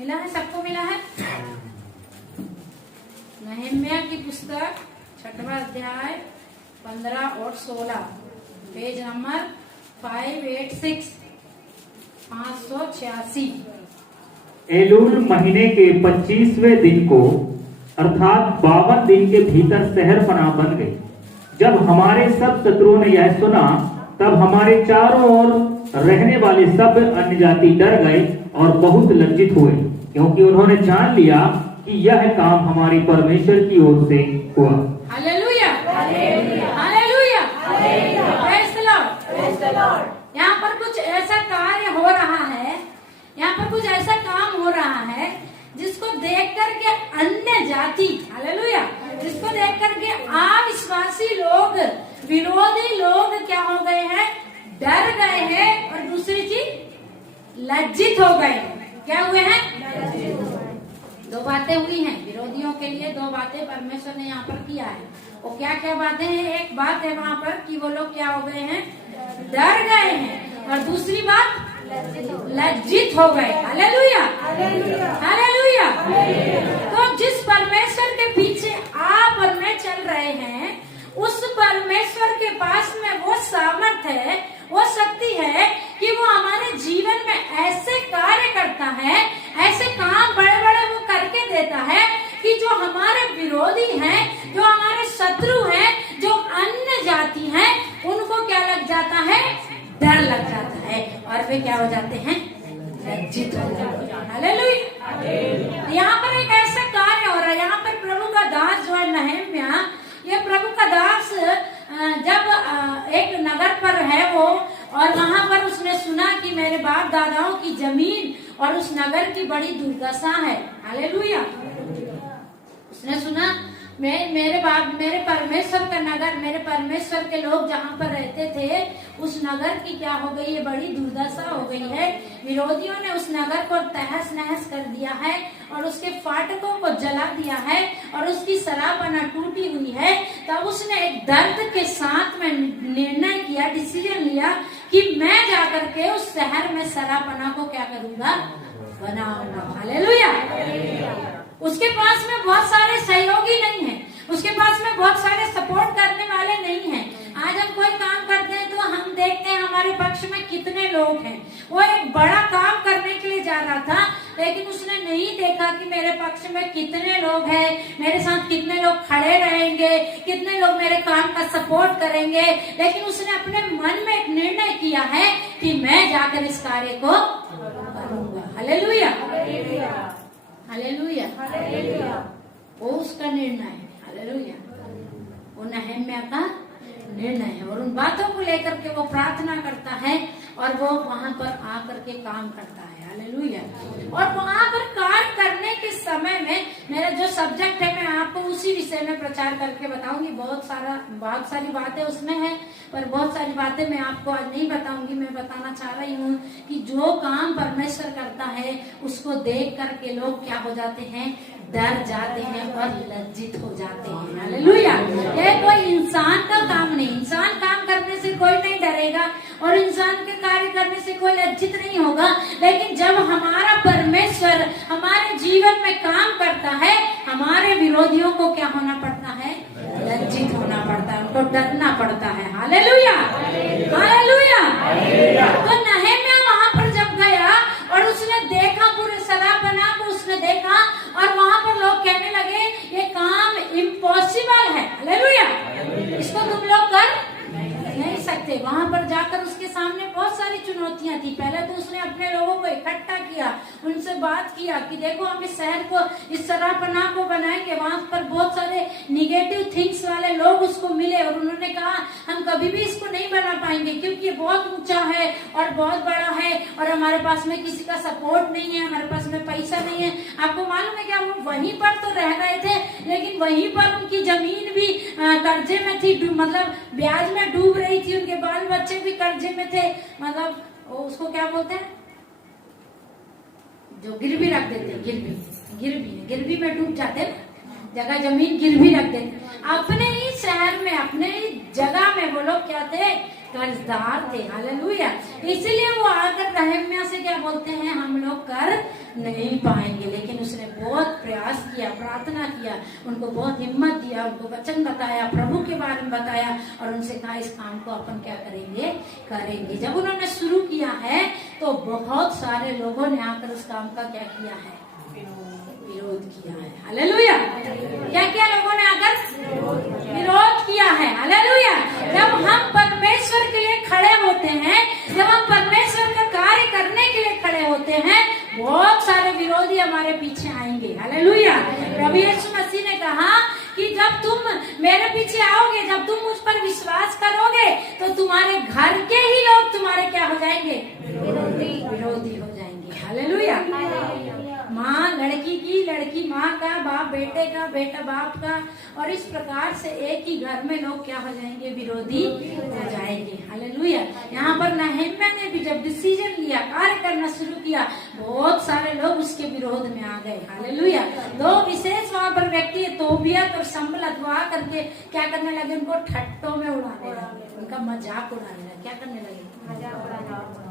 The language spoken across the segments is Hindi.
मिला है, सबको मिला है। नहम्याह की पुस्तक 6वां अध्याय 15 और 16, पेज नंबर 586, 586। एलूल महीने के 25वें दिन को अर्थात 52 दिन के भीतर शहर पनाह बन गई। जब हमारे सब शत्रुओं ने यह सुना, तब हमारे चारों ओर रहने वाले सब अन्य जाति डर गए और बहुत लज्जित हुए, क्योंकि उन्होंने जान लिया कि यह काम हमारे परमेश्वर की ओर से हुआ। Hallelujah, hallelujah, praise the Lord. यहाँ पर कुछ ऐसा कार्य हो रहा है, यहाँ पर कुछ ऐसा काम हो रहा है जिसको देख करके अन्य जाति, हालेलुया, जिसको देख करके अविश्वासी लोग, विरोधी लोग क्या हो गए हैं? डर गए हैं। और दूसरी चीज लज्जित हो गए। क्या हुए हैं? दो बातें हुई हैं विरोधियों के लिए, दो बातें परमेश्वर ने यहाँ पर किया है। वो क्या क्या बातें हैं? एक बात है वहाँ पर कि वो लोग क्या हो गए हैं? डर गए हैं। और दूसरी बात लज्जित हो गए। Hallelujah, hallelujah. तो जिस परमेश्वर के पीछे आप और मैं चल रहे हैं, उस परमेश्वर के पास में वो सामर्थ्य है, वो शक्ति है कि वो हमारे जीवन में ऐसे कार्य करता है, ऐसे काम बड़े बड़े वो करके देता है कि जो हमारे विरोधी हैं, जो हमारे शत्रु हैं, जो अन्य जाति हैं, उनको क्या लग जाता है? डर लग जाता है और वे क्या हो जाते हैं? लज्जित हो जाते हैं। हालेलुया। यहाँ पर एक ऐसा कार्य हो रहा है। यहाँ पर प्रभु का दास जो है नहम्याह, ये प्रभु का दास जब एक नगर पर है वो, और वहां पर उसने सुना कि मेरे बाप दादाओं की जमीन और उस नगर की बड़ी दुर्दशा है। हालेलुया। उसने सुना मेरे परमेश्वर का नगर, मेरे परमेश्वर के लोग जहाँ पर रहते थे, उस नगर की क्या हो गई है? बड़ी दुर्दशा हो गई है। विरोधियों ने उस नगर को तहस नहस कर दिया है और उसके फाटकों को जला दिया है और उसकी सराहना टूटी हुई है। तब उसने एक दर्द के साथ में निर्णय किया, डिसीजन लिया कि मैं जाकर के उस शहर में सराहना को क्या करूंगा? बनाऊंगा। हालेलुया। उसके पास में बहुत सारे सहयोगी नहीं है, उसके पास में बहुत सारे सपोर्ट करने वाले नहीं हैं। आज हम कोई काम करते हैं तो हम देखते हैं हमारे पक्ष में कितने लोग हैं। वो एक बड़ा काम करने के लिए जा रहा था, लेकिन उसने नहीं देखा कि मेरे पक्ष में कितने लोग हैं, मेरे साथ कितने लोग खड़े रहेंगे, कितने लोग मेरे काम का सपोर्ट करेंगे। लेकिन उसने अपने मन में एक निर्णय किया है कि मैं जाकर इस कार्य को करूंगा। Hallelujah, hallelujah, hallelujah. वो उसका निर्णय है। हालेलुया। वो नहम्याह का निर्णय है और उन बातों को लेकर के वो प्रार्थना करता है और वो वहां पर आकर के काम करता है। हालेलुया। और वहां पर कार्य करने के समय में मेरा जो सब्जेक्ट है, मैं आपको उसी विषय में प्रचार करके बताऊंगी। बहुत सारी बातें उसमें है, पर बहुत सारी बातें मैं आपको आज नहीं बताऊंगी। मैं बताना चाह रही हूँ कि जो काम परमेश्वर करता है उसको देख करके लोग क्या हो जाते हैं? डर जाते हैं और लज्जित हो जाते हैं। हालेलुया। ये कोई इंसान का काम नहीं। इंसान काम करने से कोई नहीं डरेगा और इंसान के कार्य करने से कोई लज्जित नहीं होगा, लेकिन जब हमारा परमेश्वर हमारे जीवन में काम करता है, हमारे विरोधियों को क्या होना पड़ता है? लज्जित होना पड़ता है, उनको डरना पड़ता है। Hallelujah, hallelujah. तो नहम्याह वहां पर जब गया और उसने देखा, पूरे सराहना को उसने देखा और वहां पर लोग कहने लगे ये काम इम्पॉसिबल है। हालेलुया। इसको तुम लोग कर नहीं सकते। वहां पर जाकर उसके सामने बहुत सारी चुनौतियां थी। पहले तो उसने अपने लोगों को इकट्ठा किया, उनसे बात किया कि देखो हम इस शहर को, इस सराहना को बनाएंगे। वहां पर बहुत सारे निगेटिव थिंग्स वाले लोग उसको मिले और उन्होंने कहा हम कभी भी इसको नहीं बना पाएंगे क्योंकि ये बहुत ऊंचा है और बहुत बड़ा है और हमारे पास में किसी का सपोर्ट नहीं है, हमारे पास में पैसा नहीं है। आपको मालूम है क्या? वो वहीं पर तो रह रहे थे, लेकिन वहीं पर उनकी जमीन भी कर्जे में थी, मतलब ब्याज में डूब रही थी। उनके बाल बच्चे भी कर्जे में थे, मतलब उसको क्या बोलते हैं जो गिरवी रख देते हैं, गिरवी में डूब जाते हैं, जगह जमीन गिरवी रख देते। अपने ही शहर में, अपने ही जगह में वो लोग क्या थे? कर्जदार थे। हालेलुया। इसलिए वो आकर नहम्याह से क्या बोलते हैं, हम लोग कर नहीं पाएंगे। लेकिन उसने बहुत प्रयास किया, प्रार्थना किया, उनको बहुत हिम्मत दिया, उनको वचन बताया, प्रभु के बारे में बताया और उनसे कहा इस काम को अपन क्या करेंगे, करेंगे। जब उन्होंने शुरू किया है तो बहुत सारे लोगों ने आकर उस काम का क्या किया है, विरोध किया है। हालेलुया। क्या किया लोगों ने आकर? विरोध किया है। हालेलुया। जब हम परमेश्वर के लिए खड़े होते हैं, जब हम परमेश्वर का कार्य करने के लिए खड़े होते हैं, बहुत सारे विरोधी हमारे पीछे आएंगे। हालेलुया। प्रभु यीशु मसीह ने कहा कि जब तुम मेरे पीछे आओगे, जब तुम मुझ पर विश्वास करोगे, तो तुम्हारे घर के ही लोग तुम्हारे क्या हो जाएंगे, विरोधी हो जाएंगे। हालेलुया। माँ लड़की की, लड़की माँ का, बाप बेटे का, बेटा बाप का, और इस प्रकार से एक ही घर में लोग क्या हो जाएंगे, विरोधी हो जाएंगे। हालेलुया। यहाँ पर नहम्याह ने भी जब डिसीजन लिया, कार्य करना शुरू किया, बहुत सारे लोग उसके विरोध में आ गए। हालेलुया। दो विशेष वहाँ पर व्यक्ति, तोबियत और संबलत, वो आकर के क्या करने लगे, उनको ठट्टों में उड़ाने लगे, उनका मजाक उड़ाने लगे। क्या करने लगे?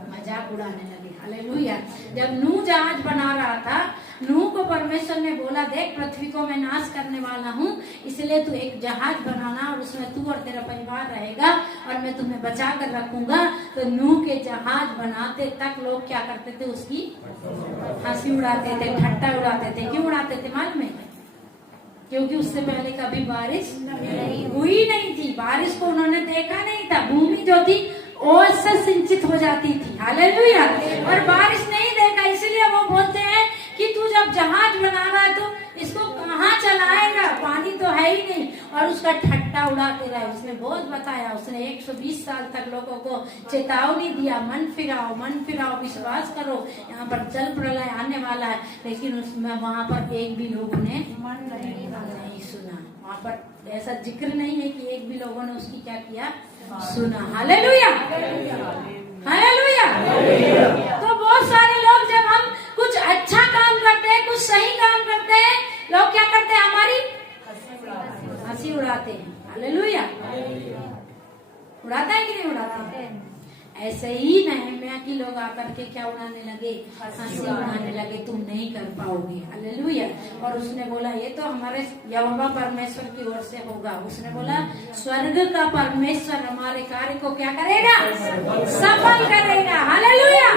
मजाक उड़ाने लगे। हालेलुया। जब नूह जहाज बना रहा था, नूह को परमेश्वर ने बोला, देख पृथ्वी को मैं नाश करने वाला हूँ, इसलिए तू एक जहाज बनाना और उसमें तू और तेरा परिवार रहेगा और मैं तुम्हें बचा कर रखूंगा। तो नूह के जहाज बनाते तक लोग क्या करते थे, उसकी हंसी उड़ाते थे, ठट्टा उड़ाते थे। क्यों उड़ाते थे मालूम है? क्योंकि उससे पहले कभी बारिश हुई नहीं थी, बारिश को उन्होंने देखा नहीं था। भूमि जो थी ओस से सिंचित हो जाती थी। हालेलुया। और बारिश नहीं देखा, इसलिए वो बोलते हैं कि तू जब जहाज बना रहा है तो इसको कहाँ चलाएगा, पानी तो है ही नहीं। और उसका ठट्टा उड़ाते रहे। उसने बहुत बताया, उसने 120 साल तक लोगों को चेतावनी दिया, मन फिराओ, विश्वास करो, यहाँ पर जल प्रलय आने वाला है। लेकिन उसमें वहाँ पर एक भी लोगों ने नहीं सुना। वहाँ पर ऐसा जिक्र नहीं है कि एक भी लोगों ने उसकी क्या किया, सुना। हालेलुया। हालेलुया। तो बहुत सारे लोग, जब हम कुछ अच्छा काम करते हैं, कुछ सही काम करते हैं, लोग क्या करते हैं, हमारी हंसी उड़ाते हैं। हालेलुया। उड़ाता है कि नहीं उड़ाता है? ऐसे ही नहम्याह की लोग आकर के क्या उड़ाने लगे, हंसी उड़ाने लगे, तुम नहीं कर पाओगे। हालेलुया। और उसने बोला ये तो हमारे यहोवा परमेश्वर की ओर से होगा। उसने बोला स्वर्ग का परमेश्वर हमारे कार्य को क्या करेगा, सफल करेगा। हालेलुया।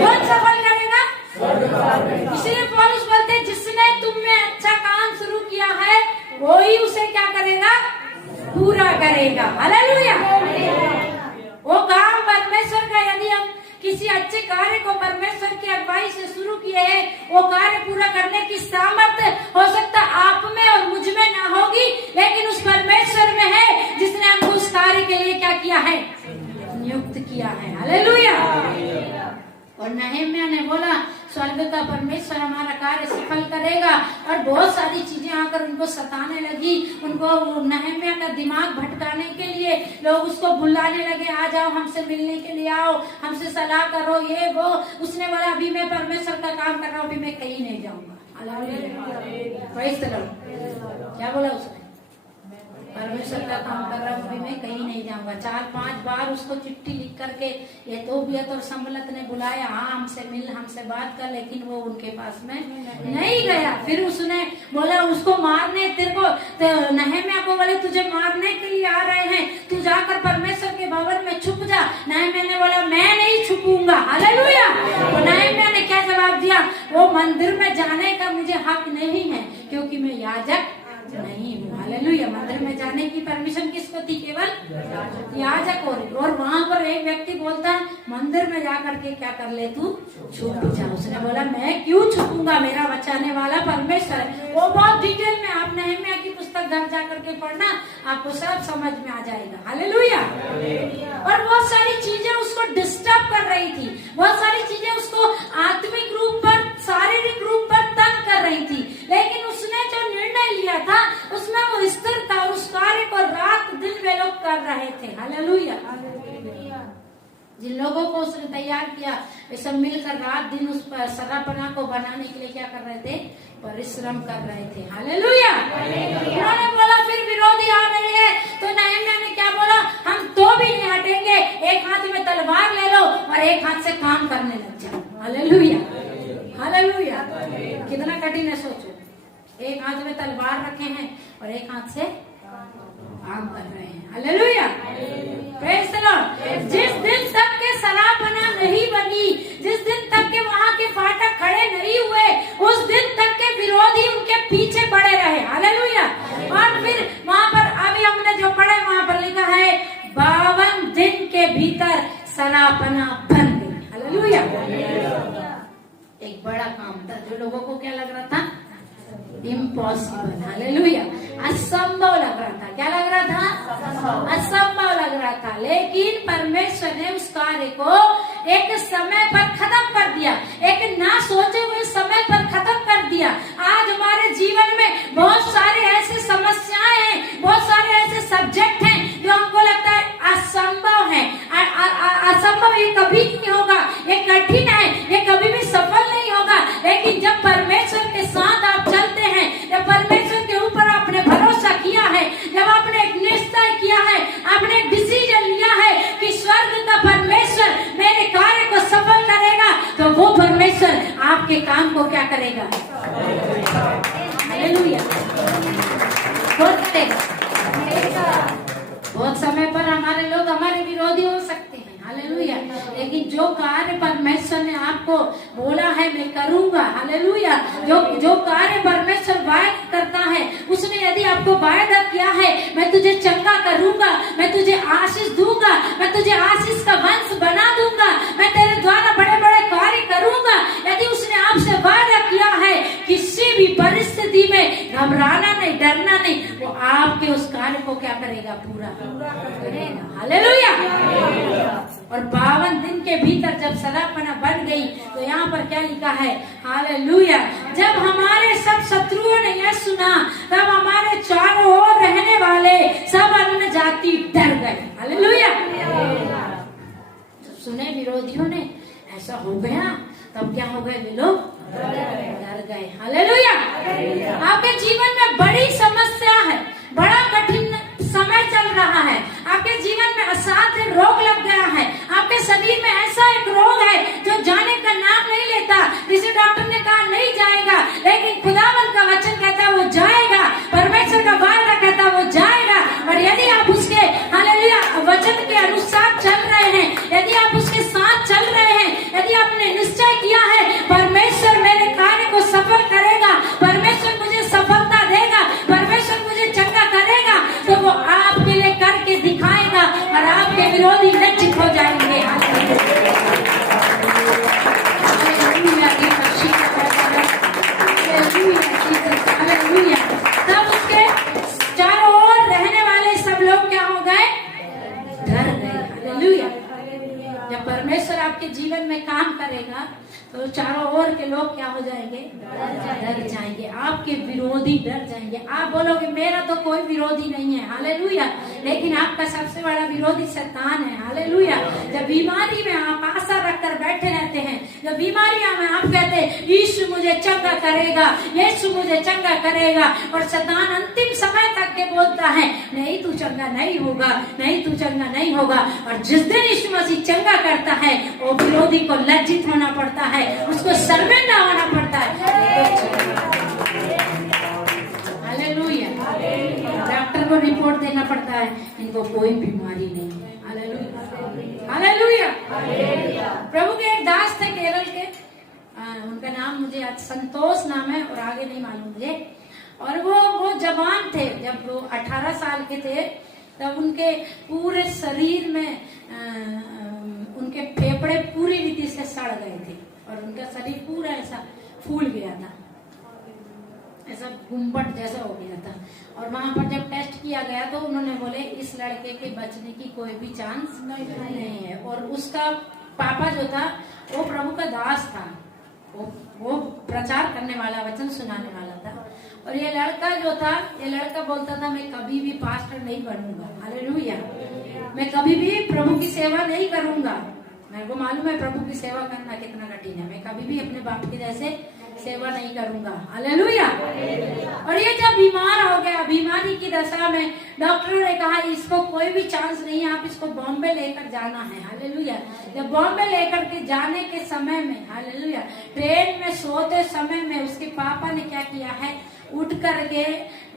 कौन सफल करेगा? इसलिए पौलुस बोलते हैं, जिसने तुम में अच्छा काम शुरू किया है वो ही उसे क्या करेगा, पूरा करेगा। हालेलुया। वो काम परमेश्वर का, यदि हम किसी अच्छे कार्य को परमेश्वर की अगुवाई से शुरू किए हैं, वो कार्य पूरा करने की सामर्थ्य हो सकता आप में और मुझ में ना होगी, लेकिन उस परमेश्वर में है जिसने हमको उस कार्य के लिए क्या किया है, नियुक्त किया है। हालेलुया। और नहम्याह ने बोला स्वर्ग का परमेश्वर हमारा कार्य सफल करेगा। और बहुत सारी चीजें आकर उनको सताने लगी, उनको नहम्याह का दिमाग भटकाने के लिए लोग उसको बुलाने लगे, आ जाओ हमसे मिलने के लिए आओ, हमसे सलाह करो, ये वो। उसने बोला अभी मैं परमेश्वर का काम कर रहा हूँ, अभी मैं कहीं नहीं जाऊंगा। क्या बोला उसने? परमेश्वर का काम कर रहा हूँ, अभी मैं कहीं नहीं जाऊंगा। 4-5 बार उसको चिट्ठी लिख करके ये तोबियत और संबलत ने बुलाया, हाँ हमसे मिल, हमसे बात कर, लेकिन वो उनके पास में नहीं गया। फिर उसने बोला उसको मारने, तेरे को तो नहम्याह को बोले तुझे मारने के लिए आ रहे हैं, तू जाकर परमेश्वर के भवन में छुप जा। नहम्याह ने बोला मैं नहीं छुपूंगा। हालेलुया। तो नहम्याह ने क्या जवाब दिया, वो मंदिर में जाने का मुझे हक नहीं है क्योंकि मैं याजक नहीं हूँ। हालेलुया। मंदिर में जाने की परमिशन किसको थी? केवल याजक। और वहाँ पर एक व्यक्ति बोलता है मंदिर में जाकर के क्या कर ले, तू छुप जा। उसने बोला मैं क्यों छुपूंगा, मेरा बचाने वाला परमेश्वर है। वो बहुत डिटेल में, आप नहम्याह की पुस्तक घर जाकर के पढ़ना, आपको सब समझ में आ जाएगा। हालेलुया। और बहुत सारी चीजें उसको डिस्टर्ब कर रही थी, बहुत सारी चीजें उसको आत्मिक रूप पर, शारीरिक रूप पर तंग कर रही थी, लेकिन उसने जो निर्णय लिया था उसमें वो स्थिर था। उस कार्य को रात दिन वे लोग कर रहे थे। हालेलुया। जिन लोगों को उसने तैयार किया वे सब मिलकर रात दिन उस पर सरापना को बनाने के लिए क्या कर रहे थे, परिश्रम कर रहे थे। हालेलुया। उन्होंने बोला फिर विरोधी आ रहे हैं, तो नहम्याह ने क्या बोला, हम तो भी हाथ में तलवार रखे हैं और एक हाथ से काम कर रहे हैं। Hallelujah, praise the Lord. जिस दिन तक के सरापना नहीं बनी, जिस दिन तक के वहां के फाटक खड़े नहीं हुए, उस दिन तक के विरोधी उनके पीछे पड़े रहे। हालेलुया। और फिर वहां पर अभी हमने जो पढ़ा वहां पर लिखा है 52 दिन के भीतर सरापना बन गई। हालेलुया। एक बड़ा काम था जो लोगों को क्या लग रहा था, इम्पॉसिबल। हालेलुया, असंभव लग रहा था। क्या लग रहा था? असंभव लग रहा था। लेकिन परमेश्वर ने उस कार्य को एक समय पर खत्म कर दिया, एक ना सोचे हुए समय पर खत्म कर दिया। आज हमारे जीवन में बहुत सारे ऐसे समस्याएं हैं, बहुत सारे ऐसे सब्जेक्ट हैं जो हमको लगता है असंभव है। असंभव ये कभी नहीं होगा, ये कठिन है, ये कभी भी सफल नहीं होगा। लेकिन जब परमेश्वर के साथ आप चलते हैं, जब परमेश्वर के ऊपर आपने भरोसा किया है, जब आपने एक निश्चय किया है, आपने एक डिसीजन लिया है कि स्वर्ग का परमेश्वर मेरे कार्य को सफल करेगा, तो वो परमेश्वर आपके काम को क्या करेगा? हालेलुया, बहुत करेगा। बहुत समय पर हमारे लोग हमारे विरोधी हो सकते हैं। हालेलुया, लेकिन जो कार्य परमेश्वर ने आपको बोला है मैं करूंगा, हालेलुया, जो कार्य परमेश्वर वायदा करता है, उसने यदि आपको वायदा किया है मैं तुझे चंगा करूंगा, मैं तुझे आशीष दूंगा, मैं तुझे आशीष का वंश बना दूंगा, मैं तेरे द्वारा बड़े बड़े कार्य करूंगा, यदि उसने आपसे वायदा किया है, किसी भी परिस्थिति में घबराना नहीं, डरना नहीं, वो आपके उस कार्य को क्या करेगा? पूरा करेगा। हालेलुया। और 52 दिन के भीतर जब सरापना बन गई तो यहाँ पर क्या लिखा है? हालेलुया, जब हमारे सब शत्रुओं ने यह सुना तब हमारे चारों ओर रहने वाले सब अन्य जाति डर गए। हालेलुया। जब सुने विरोधियों ने ऐसा हो गया तब क्या हो गए? वे लोग डर गए। हालेलुया। आपके जीवन में बड़ी समस्या है, बड़ा कठिन समय चल रहा है, आपके जीवन में असाध्य रोग लग गया है, आपके शरीर में ऐसा एक रोग है जो जाने का नाम नहीं लेता, जिसे डॉक्टर ने कहा नहीं जाएगा, लेकिन खुदावंद का वचन कहता है वो जाएगा, परमेश्वर का वायदा कहता है वो जाएगा। और यदि आप उसके हालेलुया वचन के अनुसार चल रहे हैं, यदि आप उसके साथ चल रहे हैं, यदि आपने निश्चय किया है परमेश्वर मेरे कार्य को सफल करेगा, परमेश्वर मुझे सफलता देगा, परमेश्वर मुझे चंगा करेगा, तो वो आपके लिए करके दिखाएगा और आपके विरोधी लज्जित हो जाएंगे। तब उसके चारों ओर रहने वाले सब लोग क्या हो गए? डर गए। हालेलुया। जब परमेश्वर आपके जीवन में काम करेगा तो चारों ओर के लोग क्या हो जाएंगे? डर जाएंगे। आपके विरोधी डर जाएंगे। आप बोलोगे मेरा तो कोई विरोधी नहीं है, हालेलुया, लेकिन आपका सबसे बड़ा विरोधी शैतान है। हालेलुया। जब बीमारी में आप आशा रखकर बैठे रहते हैं, जब बीमारियां में आप कहते हैं यीशु मुझे चंगा करेगा, यीशु मुझे चंगा करेगा, और शैतान अंतिम समय तक के बोलता है नहीं तू चंगा नहीं होगा, नहीं तू चंगा नहीं होगा। और जिस दिन यीशु मसीह चंगा करता है वो विरोधी को लज्जित होना पड़ता है, उसको शर्मिंदा होना पड़ता है। हालेलुया। डॉक्टर को रिपोर्ट देना पड़ता है इनको कोई बीमारी नहीं है। Hallelujah, hallelujah. प्रभु के एक दास थे केरल के, उनका नाम मुझे आज संतोष नाम है और आगे नहीं मालूम मुझे। और वो जवान थे, जब वो 18 साल के थे तब उनके पूरे शरीर में उनके फेफड़े पूरी रीति से सड़ गए थे और उनका शरीर पूरा ऐसा फूल गया था, ऐसा गुम्बद जैसा हो गया था। और वहां पर जब टेस्ट किया गया तो उन्होंने बोले इस लड़के के बचने की कोई भी चांस नहीं है। और उसका पापा जो था वो प्रभु का दास था, वो प्रचार करने वाला, वचन सुनाने वाला था। और ये लड़का जो था, ये लड़का बोलता था मैं कभी भी पास्टर नहीं बनूंगा। हालेलुया। मैं कभी भी प्रभु की सेवा नहीं करूंगा। मेरे को मालूम है प्रभु की सेवा करना कितना कठिन है, मैं कभी भी अपने बाप के जैसे सेवा नहीं करूंगा। हालेलुया। और ये जब बीमार हो गया, बीमारी की दशा में डॉक्टरों ने कहा इसको कोई भी चांस नहीं है, आप इसको बॉम्बे लेकर जाना है। हालेलुया। जब बॉम्बे लेकर के जाने के समय में, हालेलुया, ट्रेन में सोते समय में उसके पापा ने क्या किया है, उठ करके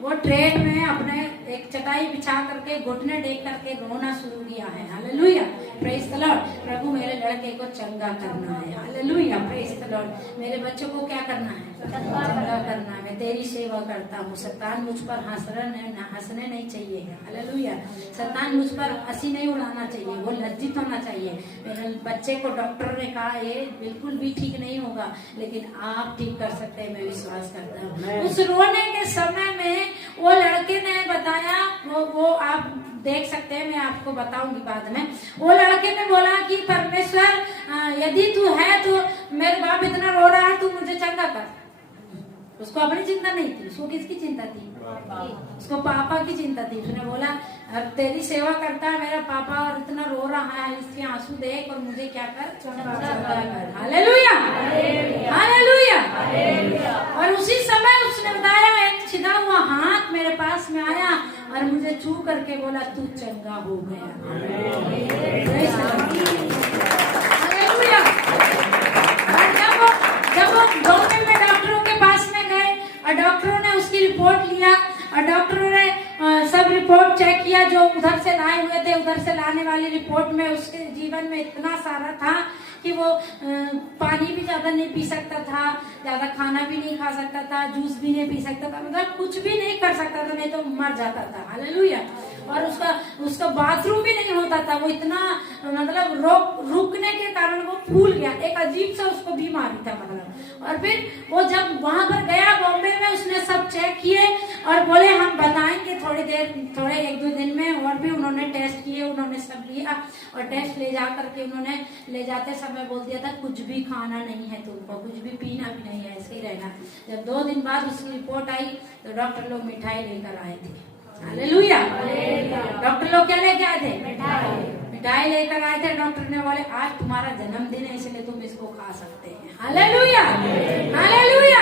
वो ट्रेन में अपने एक चटाई बिछा करके घुटने टेक करके रोना शुरू किया है। Hallelujah, praise the Lord. प्रभु मेरे लड़के को चंगा करना है। Hallelujah, praise the Lord. मेरे बच्चों को क्या करना है? चंगा करना है। मैं तेरी सेवा करता हूँ। शैतान मुझ पर हंसने नहीं चाहिए। हालेलुया, शैतान मुझ पर हंसी नहीं उड़ाना चाहिए, वो लज्जित होना चाहिए। मेरे बच्चे को डॉक्टर ने कहा ये बिल्कुल भी ठीक नहीं होगा, लेकिन आप ठीक कर सकते हैं, मैं विश्वास करता हूँ। उस रोने के समय में वो लड़के ने बताया, वो आप देख सकते हैं, मैं आपको बताऊंगी बाद में। वो लड़के ने बोला कि परमेश्वर यदि तू है तो मेरे बाप इतना रो रहा है, तू मुझे चंगा कर। उसको अपनी चिंता नहीं थी, उसको किसकी चिंता थी? उसको पापा की चिंता थी। उसने बोला अब तेरी सेवा करता है मेरा पापा और इतना रो रहा है, इसके आंसू देख और मुझे क्या कर? चंगा कर। Hallelujah, hallelujah. और उसी समय उसने बताया एक छिदा हुआ हाथ मेरे पास में आया और मुझे छू करके बोला तू चंगा हो गया। हालेलुया। जब वो बॉम्बे में डॉक्टरों के पास में गए और डॉक्टरों ने उसकी रिपोर्ट लिया और डॉक्टरों ने सब रिपोर्ट चेक किया जो उधर से लाए हुए थे। उधर से लाने वाली रिपोर्ट में उसके जीवन में इतना सारा था कि वो पानी भी ज्यादा नहीं पी सकता था, ज्यादा खाना भी नहीं खा सकता था, जूस भी नहीं पी सकता था, मतलब कुछ भी नहीं कर सकता था, नहीं तो मर जाता था। हालेलुया। और उसका बाथरूम भी नहीं होता था, वो इतना मतलब रुकने के कारण वो फूल गया, एक अजीब सा उसको बीमारी था मतलब। और फिर वो जब वहां पर गया बॉम्बे में, उसने सब चेक किए और बोले हम बताएंगे थोड़े 1-2 दिन में। और भी उन्होंने टेस्ट किए, उन्होंने सब लिया और टेस्ट ले जा करके उन्होंने ले जाते समय बोल दिया था कुछ भी खाना नहीं है तुमको, कुछ भी पीना भी नहीं है, ऐसे ही रहना। जब 2 दिन बाद उसकी रिपोर्ट आई तो डॉक्टर लोग मिठाई लेकर आए थे। हालेलुया। डॉक्टर लोग क्या लेके आए थे? मिठाई लेकर आए थे। डॉक्टर ने बोले आज तुम्हारा जन्मदिन है इसलिए तुम इसको खा सकते हैं। Hallelujah, hallelujah.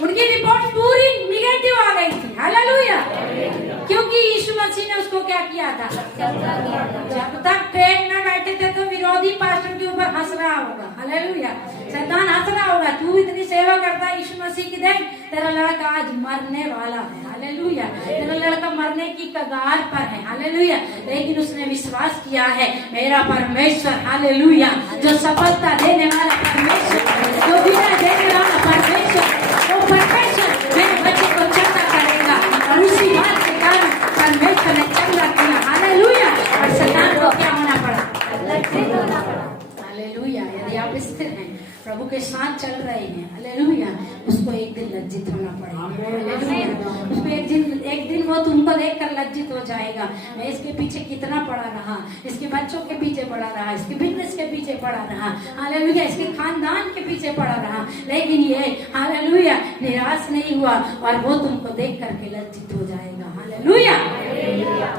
उनकी रिपोर्ट पूरी निगेटिव आ गई थी। हालेलुया, क्योंकि यीशु मसीह ने उसको क्या किया था? जब तक ट्रेन में बैठे थे तो विरोधी पास्टर के ऊपर हंस रहा होगा। हालेलुया, शैतान हंस रहा होगा, तू इतनी सेवा करता है यीशु मसीह की, देख तेरा लड़का आज मरने वाला है। हालेलुया, तेरा लड़का मरने की कगार पर है। हालेलुया, लेकिन उसने विश्वास किया है मेरा परमेश्वर, हालेलुया, जो सफलता देने वाला परमेश्वर, जो विजय देने वाला परमेश्वर, वो परमेश्वर मेरे बच्चे को चंगा करेगा। और उसी बात के कारण परमेश्वर ने चंगा किया। हालेलुया। और शैतान को क्या होना पड़ा? हालेलुया। यदि आप स्थिर हैं, प्रभु के साथ चल रहे हैं, हालेलुया, उसको एक दिन लज्जित होना पड़ेगा। उसको एक दिन वो तुमको देखकर लज्जित हो जाएगा। मैं इसके पीछे कितना पड़ा रहा, इसके बच्चों के पीछे पड़ा रहा, इसके बिजनेस के पीछे पड़ा रहा, हालेलुया, इसके खानदान के पीछे पड़ा रहा, लेकिन ये हालेलुया निराश नहीं हुआ और वो तुमको देख करके लज्जित हो जाएगा। हालेलुया।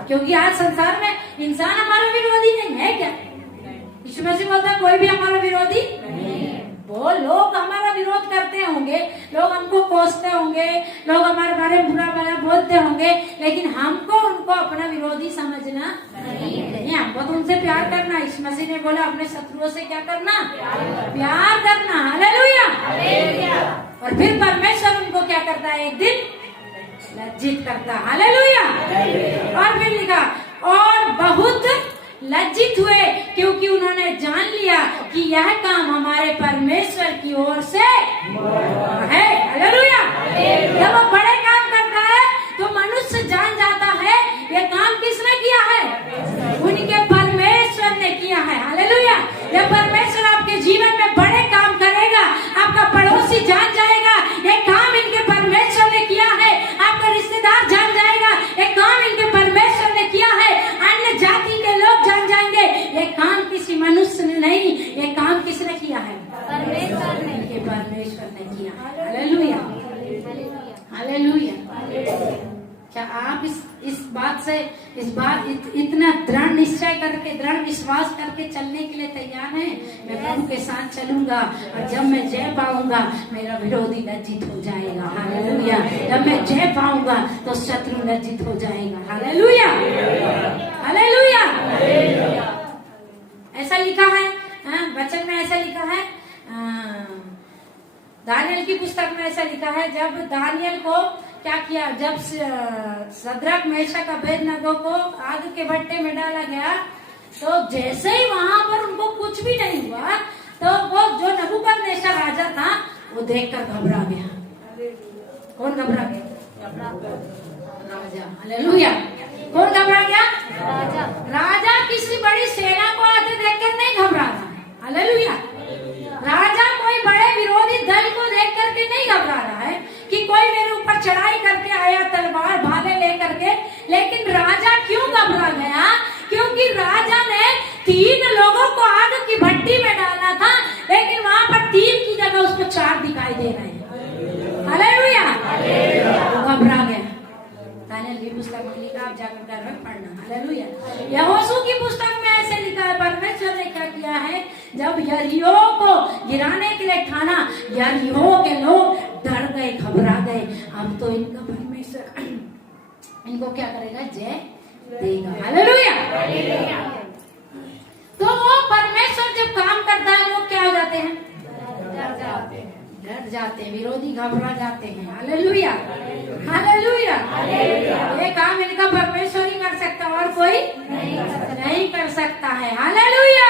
क्योंकि आज संसार में इंसान हमारा विरोधी नहीं है क्या? यीशु मसीह बोलता कोई भी हमारा विरोधी नहीं। वो लोग हमारा विरोध करते होंगे, लोग हमको कोसते होंगे, लोग हमारे बारे में बुरा भला बोलते होंगे, लेकिन हमको उनको अपना विरोधी समझना नहीं। हमको तो उनसे प्यार करना। यीशु मसीह ने बोला अपने शत्रुओं से क्या करना? प्यार करना। हालेलुया। और फिर परमेश्वर उनको क्या करता है? एक दिन लज्जित करता। हालेलुया। और फिर लिखा और बहुत लज्जित हुए क्योंकि उन्होंने जान लिया कि यह काम हमारे परमेश्वर की ओर से है। हालेलुया। जब वो बड़े काम करता है तो मनुष्य जान जाता है ये काम किसने किया है? उनके परमेश्वर ने किया है। हालेलुया। जब परमेश्वर आपके जीवन में बड़े काम करेगा, आपका पड़ोसी जान जाएगा ये काम इनके परमेश्वर ने किया है। आपका रिश्तेदार जान जाएगा ये काम इनके परमेश्वर ने किया है। अन्य जाति के लोग जान जाएंगे ये काम किसी मनुष्य ने नहीं, ये काम किसने किया है? परमेश्वर ने। इनके परमेश्वर ने किया। Hallelujah, hallelujah. क्या आप इस बात से इतना दृढ़ निश्चय करके, दृढ़ विश्वास करके चलने के लिए तैयार हैं? मैं प्रभु के साथ चलूंगा और जब मैं जय पाऊंगा मेरा विरोधी लज्जित हो जाएगा। हालेलुया। जब मैं जय पाऊंगा तो शत्रु लज्जित हो जाएगा। Hallelujah, hallelujah. ऐसा लिखा है वचन में, ऐसा लिखा है दानियल की पुस्तक में ऐसा लिखा है, जब दानियल को क्या किया, जब सद्रक मेशक अबेदनगो को आग के भट्टे में डाला गया, तो जैसे ही वहां पर उनको कुछ भी नहीं हुआ, तो वो जो नबूकदनेस्सर राजा था वो देखकर घबरा गया। कौन घबरा गया? राजा। हालेलुया। कौन घबरा गया? राजा किसी बड़ी सेना को आते देखकर नहीं घबरा रहा है। हालेलुया। राजा कोई बड़े विरोधी दल को देख करके नहीं घबरा रहा है कि कोई मेरे ऊपर चढ़ाई करके आया तलवार भाले लेकर के, लेकिन राजा क्यों घबरा गया? क्योंकि राजा ने 3 लोगों को आग की भट्टी में डाला था, लेकिन वहां पर 3 की जगह उसको 4 दिखाई दे रहे हैं। हालेलुया। वो घबरा गया। दानियल की पुस्तक में लिखा, आप जाकर घर में पढ़ना। हालेलुया। यहोशू की पुस्तक में ऐसे लिखा है, परमेश्वर ने क्या किया है, जब यरीहो को गिराने के लिए ठाना, यरीहो के लोग डर गए, घबरा गए। अब तो इनका परमेश्वर इनको क्या करेगा? जय देगा। हालेलुया। तो वो परमेश्वर जब काम करता है, लोग क्या हो जाते हैं? डर जाते हैं, विरोधी घबरा जाते हैं। हालेलुया। हालेलुया। ये काम इनका परमेश्वर ही कर सकता, और कोई नहीं कर सकता है। हालेलुया।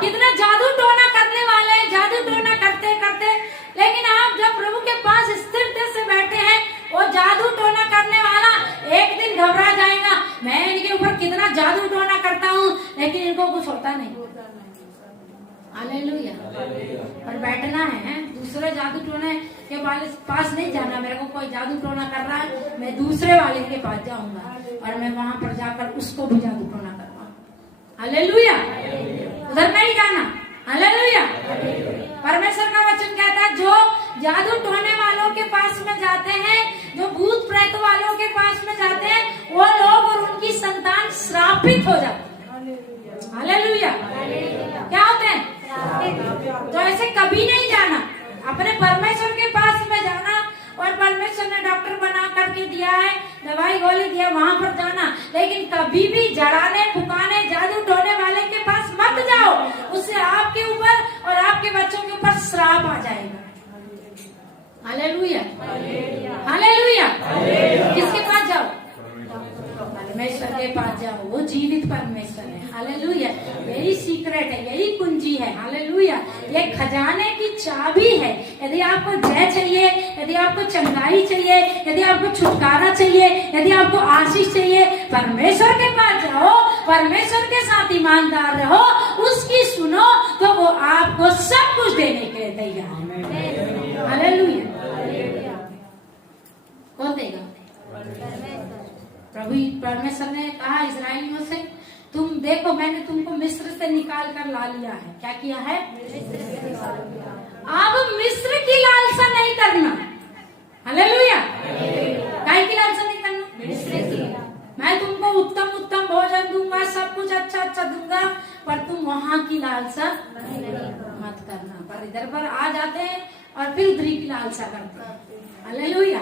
कितना जादू टोना करने वाले हैं, जादू टोना करते करते, लेकिन आप जब प्रभु के पास स्थिरता से बैठे हैं, वो जादू टोना करने वाला एक दिन घबरा जाएगा, मैं इनके ऊपर कितना जादू टोना करता हूँ, लेकिन इनको कुछ होता नहीं। हालेलुया। पर बैठना है, दूसरे जादू टोने के पास नहीं जाना। मेरे को कोई जादू टोना कर रहा है, मैं दूसरे वाले के पास जाऊंगा और मैं वहां पर जाकर उसको भी जादू टोना करवाऊंगा। हालेलुया। उधर नहीं जाना। हालेलुया। परमेश्वर का वचन कहता है, जो जादू टोने वालों के पास में जाते हैं, जो भूत प्रेत वालों के पास में जाते हैं, वो लोग और उनकी संतान श्रापित हो जाते हैं। हालेलुया। क्या होते हैं? तो ऐसे कभी नहीं जाना, अपने परमेश्वर के पास में जाना, और परमेश्वर ने डॉक्टर बना करके दिया है, दवाई गोली दिया, वहां पर जाना। लेकिन कभी भी जड़ाने फुकाने जादू टोने वाले के पास मत जाओ, उससे आपके ऊपर और आपके बच्चों के ऊपर श्राप आ जाएगा। हालेलुया। हालेलुया। किसके पास जाओ? परमेश्वर के पास जाओ, वो जीवित परमेश्वर है। हालेलुया। यही सीक्रेट है, यही कुंजी है। हालेलुया। ये खजाने की चाबी है। यदि आपको जय चाहिए, यदि आपको चंगाई चाहिए, यदि आपको छुटकारा चाहिए, यदि आपको आशीष चाहिए, परमेश्वर के पास जाओ, परमेश्वर के साथ ईमानदार रहो, उसकी सुनो, तो वो आपको सब कुछ देने के लिए तैयार है। हालेलुया। कौन देगा? प्रभु परमेश्वर ने कहा इस्राएलियों से, तुम देखो मैंने तुमको मिस्र से निकाल कर ला लिया है। क्या किया है? अब मिस्र की लालसा नहीं करना। हालेलुया। काय की लालसा नहीं करना? मिस्र की। मैं तुमको उत्तम उत्तम भोजन दूंगा, सब कुछ अच्छा अच्छा दूंगा, पर तुम वहां की लालसा मत करना। पर इधर पर आ जाते हैं और फिर उधरी की लालसा करते हैं। हालेलुया।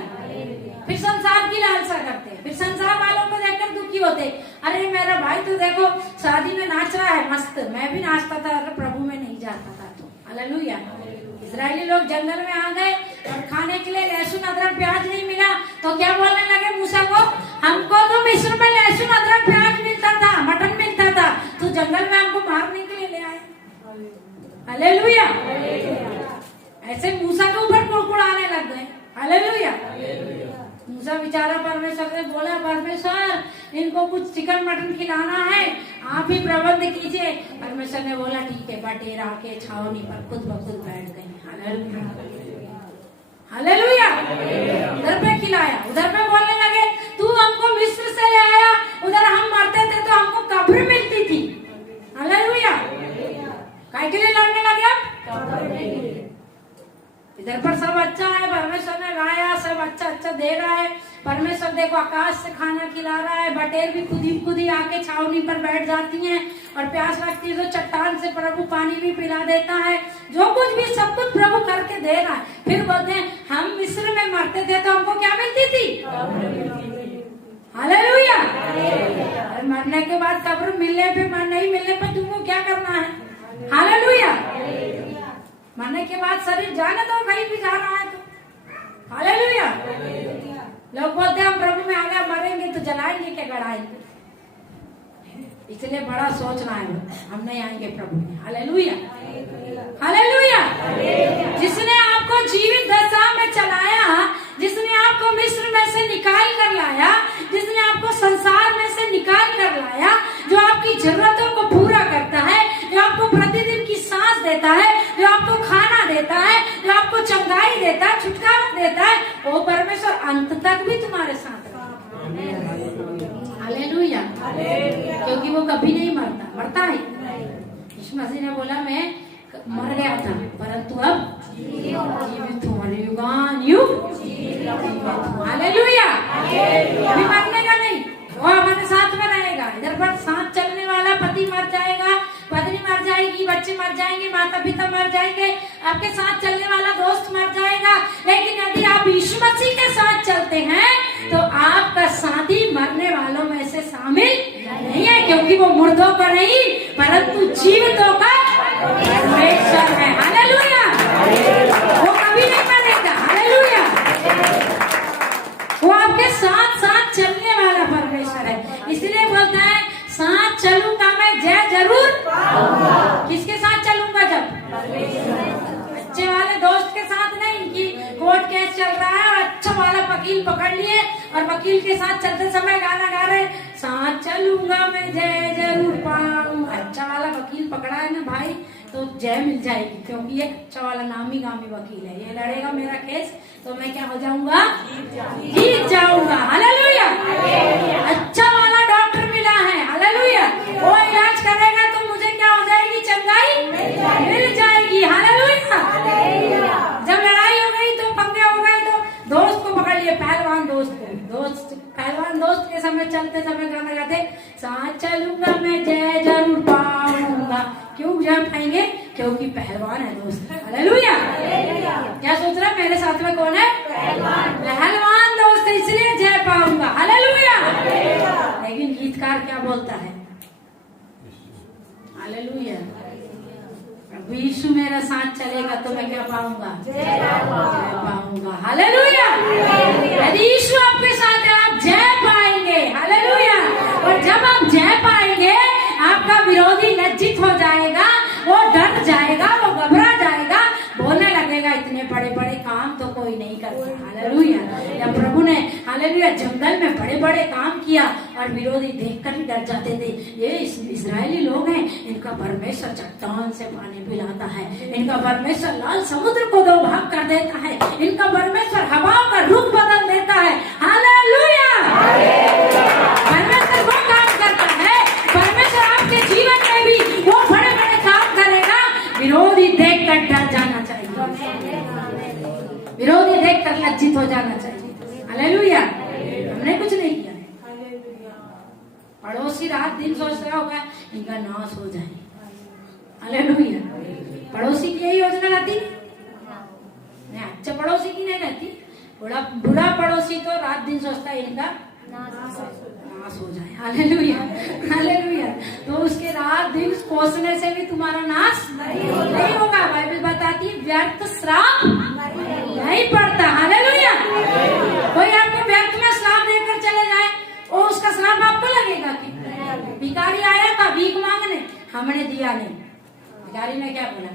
फिर संसार की लालसा करते हैं, फिर संसार वालों को देखकर दुखी होते, अरे मेरा भाई तो देखो शादी में नाच रहा है मस्त, मैं भी नाचता था, अरे प्रभु में नहीं जाता था। तो हालेलुया। इजरायली लोग जंगल में आ गए और खाने के लिए लहसुन अदरक प्याज नहीं मिला, तो क्या बोलने लगे मूसा को, हमको तो मिस्र में लहसुन अदरक प्याज मिलता था, मटन मिलता था, तो जंगल में हमको मारने के लिए ले आए। हालेलुया। ऐसे मूसा के ऊपर कुड़कुड़ाने लग गए। हालेलुया। मूसा बेचारा परमेश्वर से बोला, परमेश्वर इनको कुछ चिकन मटन खिलाना है, आप ही प्रबंध कीजिए। परमेश्वर ने बोला ठीक है, बटेरा के छावनी पर खुद ब खुद बैठ गए। हालेलुया। हालेलुया। उधर पे खिलाया, उधर पे बोलने लगे, तू हमको मिस्र से ले आया, उधर हम मरते थे तो हमको कब्र मिलती थी। हालेलुया। काय के लिए लड़ने लगे आप? इधर पर सब अच्छा है, परमेश्वर ने लाया, सब अच्छा अच्छा दे रहा है, परमेश्वर देखो आकाश से खाना खिला रहा है, बटेर भी खुद ही आके छावनी पर बैठ जाती हैं, और प्यास लगती है तो चट्टान से प्रभु पानी भी पिला देता है, जो कुछ भी सब कुछ प्रभु करके दे रहा है। फिर बोलते हैं हम मिस्र में मरते थे तो हमको क्या मिलती थी? हालेलुया। मरने के बाद कब्र मिलने पे, नहीं मिलने पे तुमको क्या करना है? हालेलुया। मरने के बाद शरीर जाने दो, कहीं भी जा रहा है तो। हालेलुया। लोग बोलते हैं हम प्रभु में आ गए, मरेंगे तो जलाएंगे क्या, गड़ाएंगे? इसलिए बड़ा सोचना है, हम नहीं आएंगे प्रभु में। Hallelujah, hallelujah. जिसने आपको जीवित दशा में चलाया, जिसने आपको मिस्र में से निकाल कर लाया, जिसने आपको संसार में से निकाल कर लाया, जो आपकी जरूरतों को पूरा करता है, जो आपको प्रतिदिन की सांस देता है, जो आपको खाना देता है, जो आपको चंगाई देता है, छुटकारा देता है, वो परमेश्वर अंत तक भी तुम्हारे साथ रहेगा। हालेलुया, क्योंकि वो कभी नहीं मरता है। यीशु मसीह ने बोला मैं मर गया था परंतु अब जीवित हूँ, युगानुयुग जीवित हूँ। हालेलुया। अभी मरने का नहीं, वो हमारे साथ में रहेगा। इधर पर साथ चलने वाला पति मर जाएगा, पत्नी मर जाएगी, बच्चे मर जाएंगे, माता पिता मर जाएंगे, आपके साथ चलने वाला दोस्त मर जाएगा। लेकिन यदि आप यीशु मसीह के साथ चलते हैं तो आपका साथी मरने वालों में से शामिल नहीं है, क्योंकि वो मुर्दों का नहीं परंतु जीवितों का परमेश्वर है। हालेलुया। वो कभी नहीं मरेगा। हालेलुया। वो आपके साथ साथ चलने वाला परमेश्वर है। इसलिए बोलता है साथ चलूंगा मैं जय जरूर पाऊंगा। किसके साथ चलूंगा? जब अच्छे वाले दोस्त के साथ नहीं कि कोर्ट केस चल रहा है और अच्छा वाला वकील पकड़ लिए और वकील के साथ चलते समय गाना गा रहे, साथ चलूंगा मैं जय जरूर पाऊंगा। अच्छा वाला वकील पकड़ा है ना भाई तो जय मिल जाएगी, क्योंकि ये अच्छा वाला नामी गामी वकील है। ये लड़ेगा मेरा केस तो मैं क्या हो जाऊंगा? जीत जाऊंगा। हालेलुया। अच्छा वाला डॉक्टर मिला है। हालेलुया। वो इलाज करेगा तो मुझे क्या हो जाएगी? चंगाई मिल जाएगी। हालेलुया। जब लड़ाई हो गई तो पंगे हो गए तो दोस्त को पकड़ लिए, पहलवान दोस्त को। पहलवान दोस्त के समय चलते समय गाना गाते, साथ चलूंगा मैं जय जरूर पाऊंगा। क्यों जय पाएंगे? क्योंकि पहलवान है दोस्त। हालेलुया। क्या सोच रहा मेरे साथ में कौन है? पहलवान दोस्त, इसलिए जय पाऊंगा। हालेलुया। लेकिन गीतकार क्या बोलता है? हालेलुया। यीशु मेरा साथ चलेगा तो मैं क्या पाऊंगा? जय पाऊंगा। हालेलुया। यदि यीशु आपके साथ है आप जय पाएंगे। हालेलुया। और जब आप जय पाएंगे आपका विरोधी लज्जित हो जाएगा, वो डर जाएगा, वो घबरा जाएगा, बोलने लगेगा इतने बड़े बड़े काम तो कोई नहीं करता। हालेलुया। जब प्रभु ने हालेलुया जंगल में बड़े बड़े काम किया और विरोधी देखकर ही डर जाते थे, ये इस्राएली लोग हैं, इनका परमेश्वर चट्टान से पानी पिलाता है, इनका परमेश्वर लाल समुद्र को दो भाग कर देता है, इनका परमेश्वर हवाओं का रुख बदल देता है। हालेलुया। परमेश्वर वो काम करता है, परमेश्वर आपके जीवन में भी वो बड़े बड़े काम करेगा। विरोधी देखकर डर जाना चाहिए, विरोधी देखकर लज्जित हो जाना चाहिए। हालेलुया। हमने कुछ नहीं किया। पड़ोसी रात दिन सोच रहा होगा इनका नाश हो जाए। हालेलुया। पड़ोसी की यही योजना रहती नहीं, अच्छा पड़ोसी की नहीं रहती। बुरा पड़ोसी तो रात दिन सोचता है इनका नाश हो जाए। हालेलुया। हालेलुया। तो उसके रात दिन कोसने से भी तुम्हारा नाश नहीं होगा। बाइबल बताती व्यर्थ श्राप नहीं पड़ता। हालेलुया। कोई आपको व्यर्थ में श्राप देकर चले जाए और उसका श्राप आपको लगेगा कि भिखारी आया था भीख मांगने, हमने दिया नहीं। भिखारी ने क्या बोला?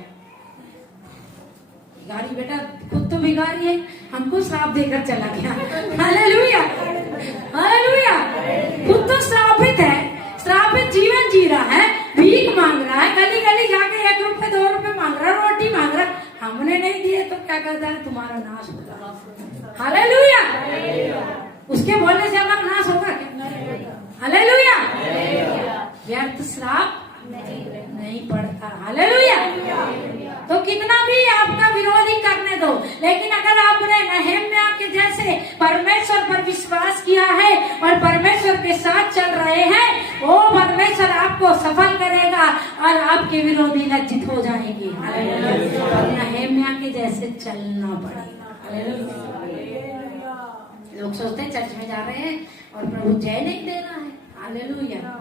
भिखारी बेटा खुद तो भिखारी है, हमको श्राप देकर चला गया। हालेलुया। हालेलुया। खुद तो श्रापित है, श्रापित जीवन जी रहा है, भीख मांग रहा है, गली गली जाके 1 रुपए 2 रुपए मांग रहा है, रोटी मांग रहा है। हमने नहीं दिए तो क्या कहता है? तुम्हारा नाश होगा। हालेलुया। उसके बोलने से हमारा नाश होगा क्या? हालेलुया। व्यर्थ श्राप नहीं पड़ता। हालेलुया। तो कितना भी आपका विरोधी करने दो, लेकिन अगर आपने नहम्याह के जैसे परमेश्वर पर विश्वास किया है और परमेश्वर के साथ चल रहे हैं, वो परमेश्वर आपको सफल करेगा और आपके विरोधी लज्जित हो जाएंगे। हालेलुया। नहम्याह के जैसे चलना पड़ेगा। हालेलुया। लोग सोचते हैं चर्च में जा रहे हैं और प्रभु जय नहीं दे रहा है। हालेलुया।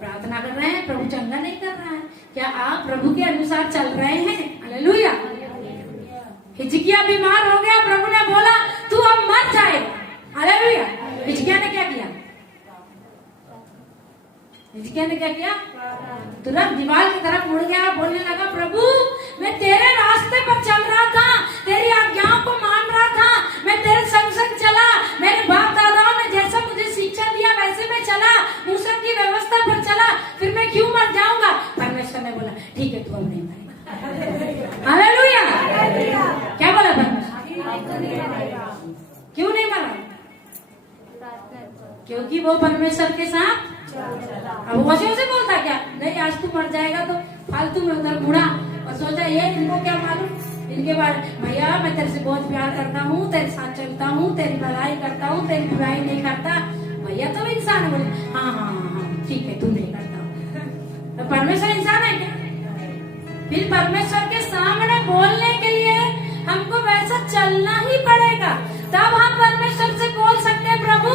प्रार्थना कर रहे हैं, प्रभु चंगा नहीं कर रहा है। क्या आप प्रभु के अनुसार चल रहे हैं? हालेलुया। हिजकिय्याह बीमार हो गया, प्रभु ने बोला तू अब मर जाएगा। हालेलुया। हिजकिय्याह ने क्या किया? हिजकिय्याह ने क्या किया? तुरंत दीवार की तरफ मुड़ गया, बोलने लगा प्रभु मैं तेरे रास्ते पर चल रहा था, तेरी आज्ञाओं को मान रहा था, मैं तेरे संग संग चला, मेरे बाप दादाओं ने जैसा मुझे शिक्षा दिया वैसे मैं चला, मूसा की व्यवस्था पर चला, फिर मैं क्यों मर जाऊंगा? परमेश्वर ने बोला ठीक है तू अब नहीं मरेगा। हालेलुया। क्या बोला परमेश्वर? क्यों नहीं मरा? क्योंकि वो परमेश्वर के साथ। अब वजह से बोलता क्या नहीं आज तू मर जाएगा तो फालतू में उधर मुड़ा और सोचा ये इनको क्या मालूम, इनके बाद भैया मैं तेरे से बहुत प्यार करता हूँ, तेरे साथ चलता हूँ, तेरी भलाई करता हूँ, तेरी बुराई नहीं करता। भैया तो इंसान बोले हाँ हाँ हाँ ठीक है तू नहीं करता। तो परमेश्वर इंसान है क्या? फिर परमेश्वर के सामने बोलने के लिए हमको वैसा चलना ही पड़ेगा, तब हम परमेश्वर से बोल सकते हैं प्रभु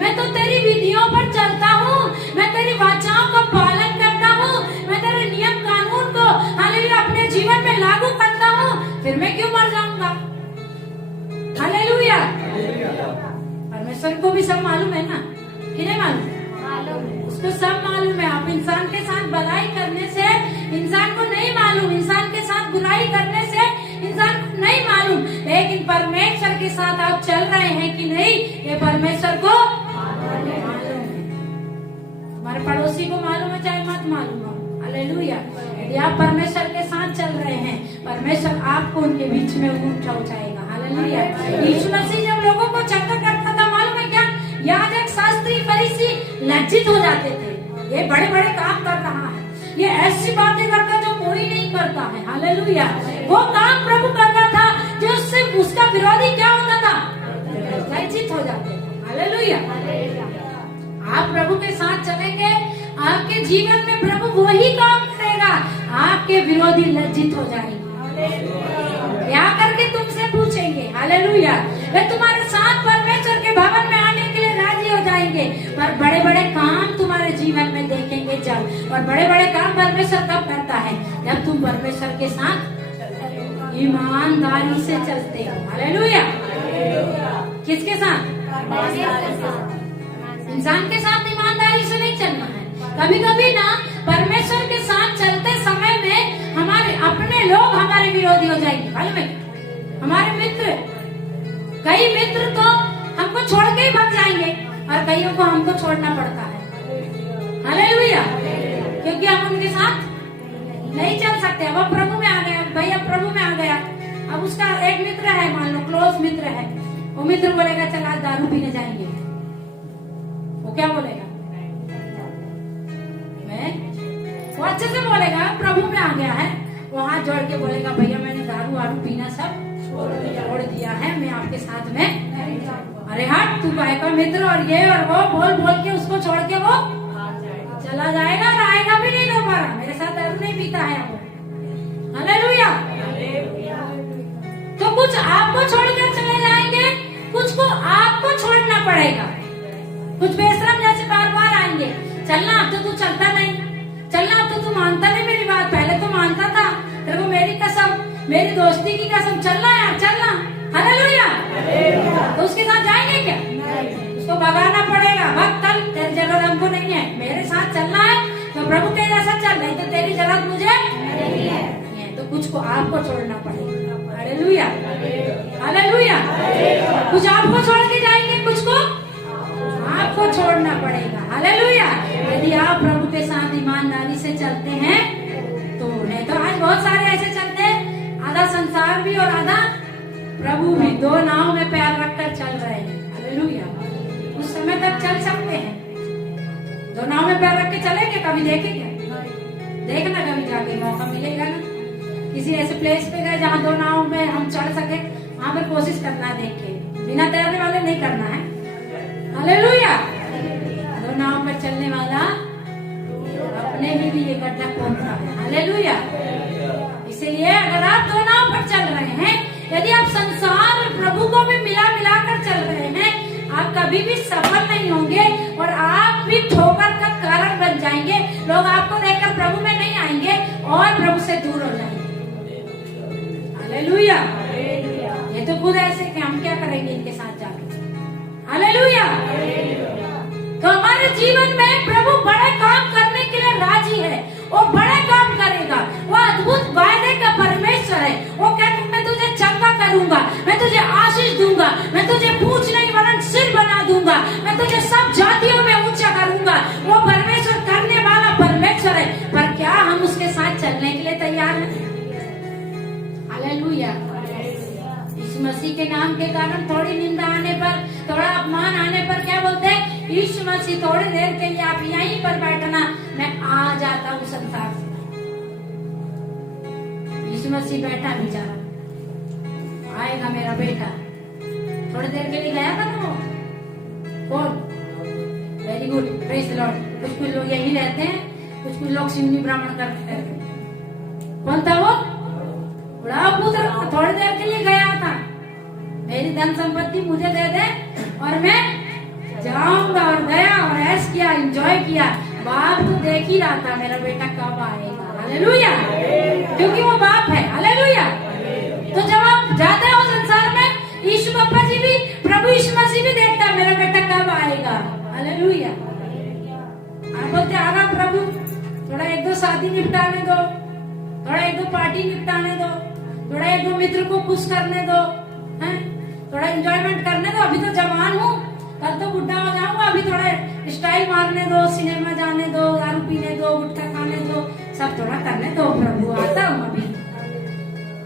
मैं तो तेरी विधियों पर चलता हूँ, मैं तेरी वाचाओं का पालन करता हूँ, मैं तेरे नियम कानून को हालेलुया अपने जीवन में लागू करता हूँ, फिर मैं क्यों मर जाऊंगा? हालेलुया। परमेश्वर को भी सब मालूम है ना कि नहीं मालूम? उसको सब मालूम है। आप इंसान के साथ भलाई करने से इंसान को नहीं मालूम, इंसान के साथ बुराई करने से इंसान को नहीं मालूम, लेकिन परमेश्वर के साथ आप चल रहे हैं कि नहीं ये परमेश्वर को मालूम है। हमारे पड़ोसी को मालूम है चाहे मत मालूम हो। हालेलुया। यदि आप परमेश्वर के साथ चल रहे हैं परमेश्वर आपको उनके बीच में उठाएगा। हालेलुया। यीशु मसीह जब लोगों को चक्कर करता था मालूम है क्या? याजक शास्त्री फरीसी लज्जित हो जाते थे, ये बड़े बड़े काम कर रहा है, ये ऐसी बातें करता जो कोई नहीं करता है। हालेलुया। वो काम प्रभु कर रहा था जो उससे उसका विरोधी क्या होता था? लज्जित हो जाते थे। हालेलुया। आप प्रभु के साथ चलेंगे आपके जीवन में प्रभु वही काम करेगा, आपके विरोधी लज्जित हो जाएंगे, क्या करके तुमसे पूछेंगे। हालेलुया। वे तुम्हारे साथ परमेश्वर के भवन में आने के लिए राजी हो जाएंगे, पर बड़े बड़े काम तुम्हारे जीवन में देखेंगे जब, और बड़े बड़े काम परमेश्वर कब करता है? जब तुम परमेश्वर के साथ ईमानदारी से चलते हो। हालेलुया। किसके साथ? इंसान के साथ ईमानदारी से नहीं चलना है। कभी कभी ना परमेश्वर के साथ चलते समय में हमारे अपने लोग हमारे विरोधी हो जाएंगे। मालूम है? हमारे मित्र, कई मित्र तो हमको छोड़ के ही भाग जाएंगे और कईयों को हमको छोड़ना पड़ता है। हालेलुया। क्योंकि हम उनके साथ नहीं चल सकते। अब प्रभु में आ गया, भैया प्रभु में आ गया, अब उसका एक मित्र है, मान लो क्लोज मित्र है, वो मित्र बोलेगा चल आज दारू पीने जाएंगे, वो क्या बोलेगा? वो अच्छे से बोलेगा, प्रभु में आ गया है, वो हाथ जोड़ के बोलेगा भैया मैंने दारू वारू पीना सब छोड़ दिया है, मैं आपके साथ में। अरे हट तू भाई का मित्र और ये और वो बोल बोल के उसको छोड़ के वो चला जाएगा और आएगा भी नहीं दोबारा। मेरे साथ दारू नहीं पीता है वो। हालेलुया। तो कुछ आपको छोड़कर चले जाएंगे, कुछ को आपको छोड़ना पड़ेगा। कुछ बेशरम जैसे बार बार आएंगे, चलना अब तो तू चलता नहीं, चलना अब तो तू मानता नहीं मेरी बात, पहले तो मानता था, तेरे को मेरी कसम, मेरी दोस्ती की कसम, चलना यार चलना। हालेलुया। तो उसके साथ जाएंगे क्या? उसको भगाना पड़ेगा, भग कल तेरी जरूरत हमको नहीं है, मेरे साथ चलना है तो प्रभु के जैसा चल, नहीं तो तेरी जरूरत मुझे नहीं है। तो कुछ को आपको छोड़ना पड़ेगा। हालेलुया। हालेलुया। कुछ आपको छोड़ के जाएंगे, कुछ को आपको छोड़ना पड़ेगा। हालेलुया। यदि आप प्रभु के साथ ईमानदारी से चलते हैं तो नहीं तो आज बहुत सारे ऐसे चलते हैं, आधा संसार भी और आधा प्रभु भी, दो नाव में पैर रखकर चल रहे हैं। हालेलुया। उस समय तक चल सकते हैं, दो नाव में पैर रख के चलेंगे, कभी देखेंगे, देखना कभी जाके मौका मिलेगा ना, किसी ऐसे प्लेस पे गए जहाँ दो नाव में हम चढ़ सके, वहाँ पे कोशिश करना, देख के, बिना तैरने वाले नहीं करना है। हालेलुया। दो नाव पर चलने वाला अपने भी ये गड्ढा खोदता है। हालेलुया। इसीलिए अगर आप दो नाव पर चल रहे हैं, यदि आप संसार और प्रभु को भी मिला कर चल रहे हैं, आप कभी भी सफल नहीं होंगे और आप भी ठोकर का कारण बन जाएंगे। लोग आपको देखकर प्रभु में नहीं आएंगे और प्रभु से दूर हो जाएंगे। हालेलुया। तो खुद ऐसे कि हम क्या करेंगे इनके साथ जाकर। हालेलुया। तो हमारे जीवन में प्रभु बड़े काम करने के लिए राजी है, वो बड़े काम करेगा, वो अद्भुत वायदे का परमेश्वर है। वो कहते मैं तुझे चंगा करूंगा, मैं तुझे आशीष दूंगा, मैं तुझे पूंछ नहीं वरन सिर बना दूंगा, मैं तुझे सब जातियों में ऊंचा करूंगा। वो परमेश्वर करने वाला परमेश्वर है, पर क्या हम उसके साथ चलने के लिए तैयार हैं? हालेलुया। यीशु मसीह के नाम के कारण थोड़ी निंदा आने पर, थोड़ा अपमान आने पर क्या बोलते हैं? यीशु मसीह थोड़ी देर के लिए आप यहीं पर बैठना, मैं आ जाता हूँ संसार से। यीशु मसीह बैठा बेचारा, आएगा मेरा बेटा। थोड़ी देर के लिए गया था ना वो कौन? Very good, praise the Lord. कुछ लोग यही रहते हैं, कुछ लोग सिमनी ब्राह्मण करते हैं। कौन था वो? बड़ा पुत्र, थोड़ी देर के लिए गया था, मेरी धन संपत्ति मुझे दे दे और मैं जाऊंगा। और गया और ऐश किया, एंजॉय किया। बाप तो देख ही रहा था मेरा बेटा कब आएगा। हालेलुया, क्योंकि वो बाप है। हालेलुया। तो जब आप जाते हो संसार में, यीशु बापा जी भी, प्रभु यीशु मसीह भी देखता मेरा बेटा कब आएगा। हालेलुया। आप बोलते आना प्रभु, थोड़ा एक दो शादी निपटाने दो, थोड़ा एक दो पार्टी निपटाने दो, थोड़ा एक दो मित्र को खुश करने दो, हैं? थोड़ा एंजॉयमेंट करने दो। अभी तो जवान हूँ, कल तो बुढ़ा हो जाऊंगा। अभी थोड़ा स्टाइल मारने दो, सिनेमा जाने दो, दारू पीने दो, गुटखा खाने दो, सब थोड़ा करने दो प्रभु। आता हूँ अभी,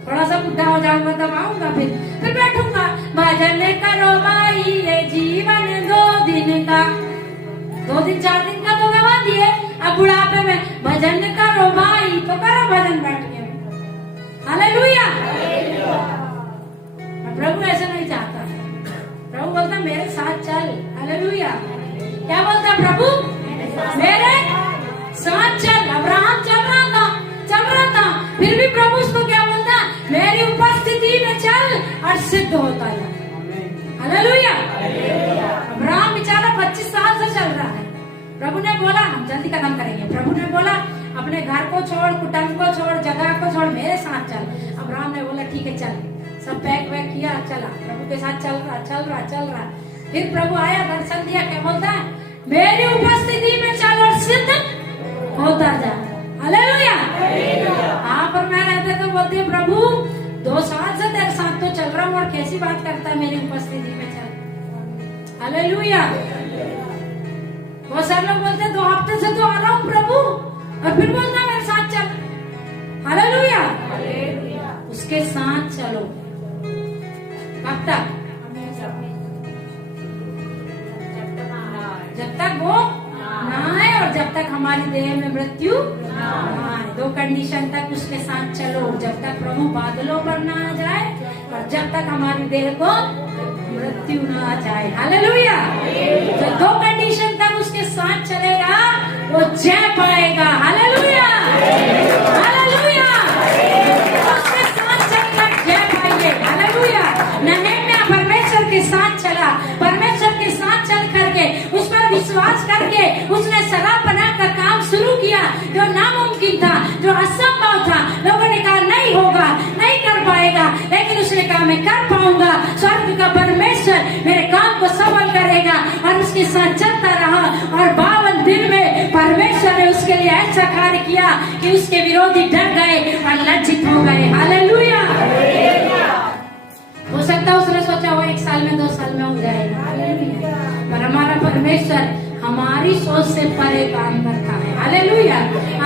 थोड़ा सा बुढ़ा हो जाऊंगा तब आऊंगा, फिर बैठूंगा। भजन करो भाई ये जीवन 2 दिन का, 2 दिन 4 दिन का तो गवा दिए, अब बुढ़ापे में भजन करो भाई, तो करो भजन बैठ के। हालेलुया। प्रभु ऐसा नहीं चाहता, प्रभु बोलता मेरे साथ चल। हालेलुया। क्या बोलता प्रभु? मेरे साथ चल। अब्राहम चल रहा था, फिर भी प्रभु उसको क्या बोलता? मेरी उपस्थिति में चल और सिद्ध होता है। हालेलुया। अब्राहम बेचारा 25 साल से चल रहा है। प्रभु ने बोला हम जल्दी कदम करेंगे। प्रभु ने बोला अपने घर को छोड़, कुटुंब को छोड़, जगह को छोड़, मेरे साथ चल। अब्राहम ने बोला ठीक है चल। सब पैक वैक किया, चला प्रभु के साथ चल रहा। फिर प्रभु आया, दर्शन दिया, क्या बोलता है? मेरी उपस्थिति में चल और सिद्ध होता जा। हालेलुया। आप और मैं रहते तो बोलते प्रभु 2 साल से तेरे साथ तो चल रहा हूँ और कैसी बात करता है मेरी उपस्थिति में चल। हालेलुया। वो सब लोग बोलते 2 हफ्ते से तो आ रहा हूँ प्रभु, और फिर बोलता मेरे साथ चल। हालेलुया। उसके साथ चलो। कब तक? जब तक वो ना आए और जब तक हमारी देह में मृत्यु ना आए। 2 कंडीशन तक उसके साथ चलो, जब तक प्रभु बादलों पर ना आ जाए और जब तक हमारी देह को मृत्यु ना आ जाए। हालेलुया। जो 2 कंडीशन तक उसके साथ चलेगा वो जय पाएगा। हालेलुया। हालेलुया। उसके साथ चलकर जय पाएंगे। हालेलुया। नहम्याह परमेश्वर के साथ चला, परमेश्वर के साथ चल करके उस पर विश्वास करके उसने सरापना का काम शुरू किया। जो नामुमकिन था, जो असंभव था, लोगों ने कहा नहीं होगा, नहीं कर पाएगा, लेकिन उसने कहा मैं कर पाऊंगा। स्वर्ग का परमेश्वर मेरे काम को सफल करेगा, और उसके साथ चलता रहा। और 52 दिन में परमेश्वर ने उसके लिए ऐसा कार्य किया कि उसके विरोधी डर गए और लज्जित हो गए। हालेलुया। हो सकता है उसने सोचा वो 1 साल में 2 साल में हो जाएगा। हालेलुया। पर हमारा परमेश्वर हमारी सोच से परे काम करता है। हालेलुया।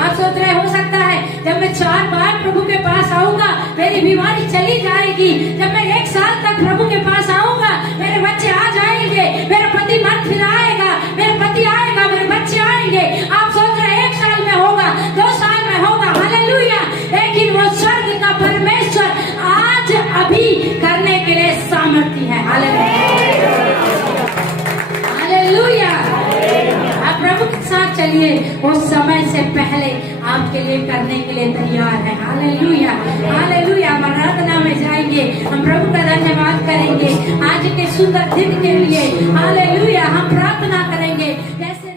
आप सोच रहे हो सकता है जब मैं 4 बार प्रभु के पास आऊंगा मेरी बीमारी चली जाएगी, जब मैं 1 साल तक प्रभु के पास आऊंगा मेरे बच्चे आ जाएंगे, मेरा पति मन फिराएगा, मेरा पति आएगा, मेरे बच्चे आएंगे। आप सोच रहे 1 साल में होगा, 2 साल में होगा। हालेलुया। लेकिन वो स्वर्ग का परमेश्वर आज अभी करने के लिए सामर्थ्य है। हालेलुया। आप प्रभु के साथ चलिए, वो समय से पहले आपके लिए करने के लिए तैयार है। हालेलुया। हालेलुया। हम आराधना में जाएंगे, हम प्रभु का धन्यवाद करेंगे आज के सुंदर दिन के लिए। हालेलुया। हम प्रार्थना करेंगे जैसे